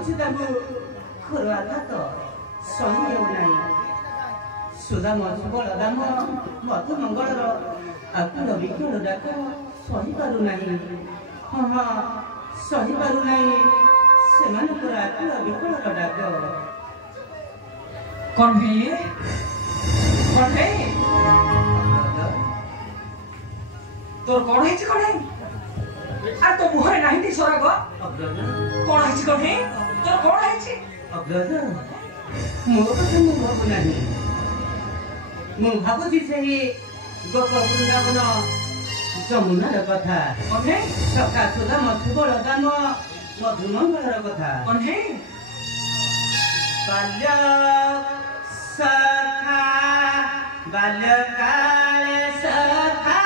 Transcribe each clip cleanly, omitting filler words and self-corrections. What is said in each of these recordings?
ଭାବୁଛି ତାକୁ ଖୋର ଆଘାତ ସହି ହେଉନାହିଁ। ସୁଦାମ ବଳରାମ ମଧୁ ମଙ୍ଗଳର ଆକୁଳ ବିକଳ ଡାକ ସହିପାରୁନାହିଁ। ହଁ ହଁ ସହିପାରୁନାହିଁ ସେମାନଙ୍କର ଆକୁଳ ବିକଳର ଡାକ। କଣ୍ଢେଇ କଣ୍ଢେଇ তোর কোন হয়েছে কণ্ঠেই? আর তো মুহরে নাহি টি সরাগ কোন হয়েছে কণ্ঠেই? তোর কোন হয়েছে? অগ্রজ ମୋ କଥା ମୁଁ ଭାବୁ ନାହିଁ। ମୁଁ ଭାବୁଛି ସେହି ଗୋପ ବୃନ୍ଦାବନ ଯମୁନାର କଥା। କଣ୍ଢେଇ ସଖା ସୁଦାମ ବଳରାମ ମଧୁମଙ୍ଗଳର କଥା। କଣ୍ଢେଇ ବାଲ୍ୟ ସଖା ବାଲ୍ୟକାଳେ ସଖା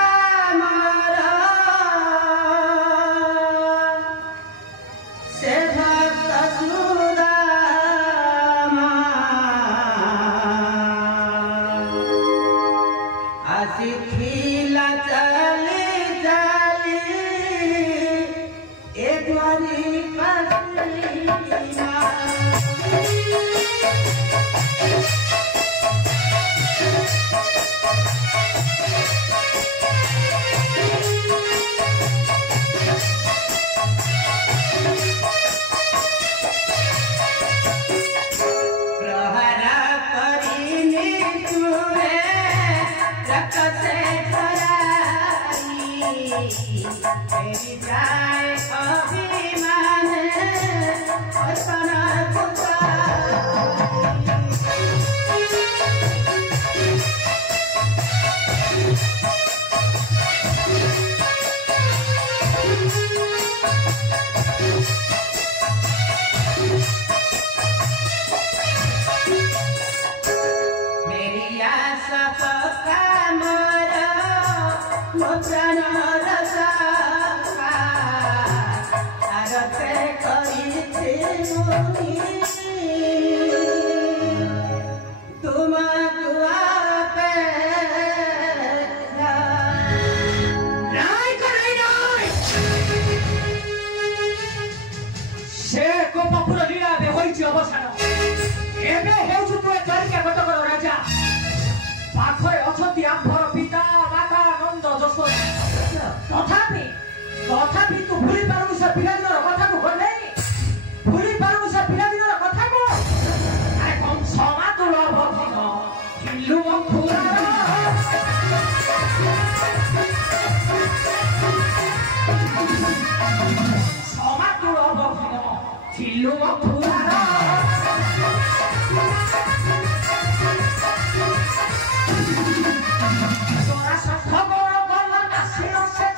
তথাপি তু ভুলি পারু সে পিলাদিনর কথা কো গলে ভুলি পারু সে পিলাদিনর কথা কো আরে কম সমা তো লব দিন কিলু মথুরা সমা তো লব দিন কিলু মথুরা তোরা সত্য বড় বড় আসিও সে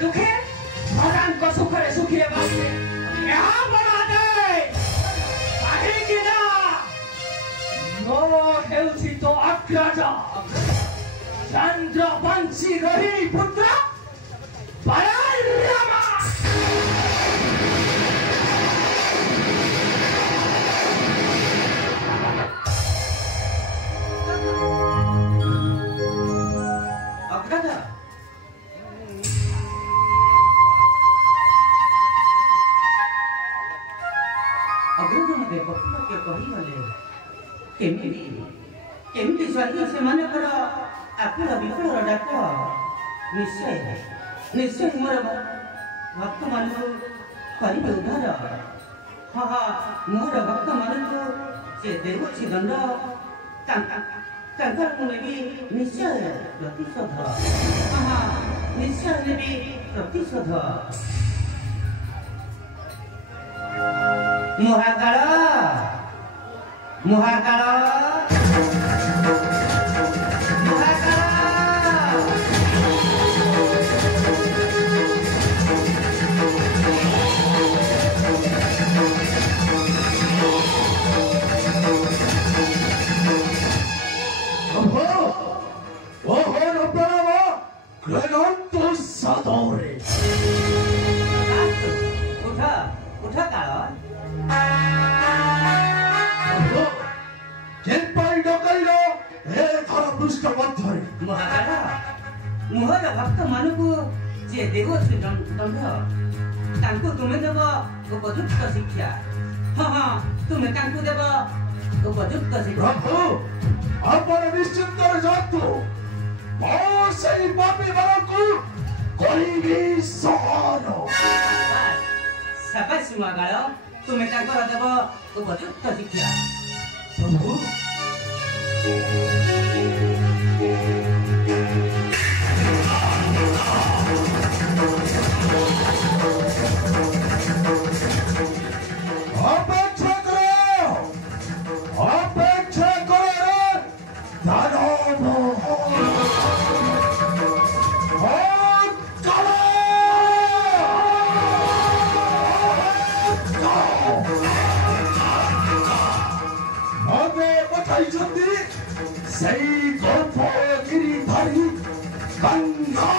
दुखे भगवान को सुखरे सुखिए बात यहाँ बना दे। ହେଉଛି ତୋ ଅଗ୍ରଜ ଚନ୍ଦ୍ରବଂଶୀ ରୋହିଣୀ ପୁତ୍ର ବଳରାମ। ଅଗ୍ରଜ ଅଗ୍ରଜ ମତେ ବକ୍ତବ୍ୟ କହିଗଲେ କେମିତି କେମିତି ସ୍ୱାଧୀନ ସେମାନଙ୍କର ଆକୁଳ ବିକଳର ଡାକ ନିଶ୍ଚୟ ନିଶ୍ଚୟ ମୋର ଭକ୍ତମାନଙ୍କୁ କରିବେ ଉଦ୍ଧାର। ହଁ ହଁ ମୋର ଭକ୍ତମାନଙ୍କୁ ସେ ଦେଉଛି ଦଣ୍ଡ ତାଙ୍କର ମୁଁ ନେବି ନିଶ୍ଚୟ ପ୍ରତିଶୋଧ। ହଁ ହଁ ନିଶ୍ଚୟ ନେବି ପ୍ରତିଶୋଧ। ମହାକାଳ ମହାକାଳ ମହାକାଳ ଉଠ ଉଠ କାଳ ମହାକାଳ ମୋର ଭକ୍ତମାନଙ୍କୁ ଯିଏ ଦେଉଛି ଦଣ୍ଡ ତାଙ୍କୁ ତୁମେ ଦେବ ଉପଯୁକ୍ତ ଶିକ୍ଷା। ହଁ ହଁ ତୁମେ ତାଙ୍କୁ ଦେବ ଉପଯୁକ୍ତ ଶିକ୍ଷା। ପ୍ରଭୁ ଆପଣ ନିଶ୍ଚିନ୍ତରେ ଯାଆନ୍ତୁ, ମୁଁ ସେହି ପାପୀମାନଙ୍କୁ କରିବି ସହନ। ସାବାସ୍ ମହାକାଳ ତୁମେ ତାଙ୍କର ଦେବ ଉପଯୁକ୍ତ ଶିକ୍ଷା। ପ୍ରଭୁ ଅପେକ୍ଷା କର ଦାନବ। ମତେ ପଠାଇଛନ୍ତି ସେଇ ଗଳ୍ପଗିରି ଧରି ଗଙ୍ଗା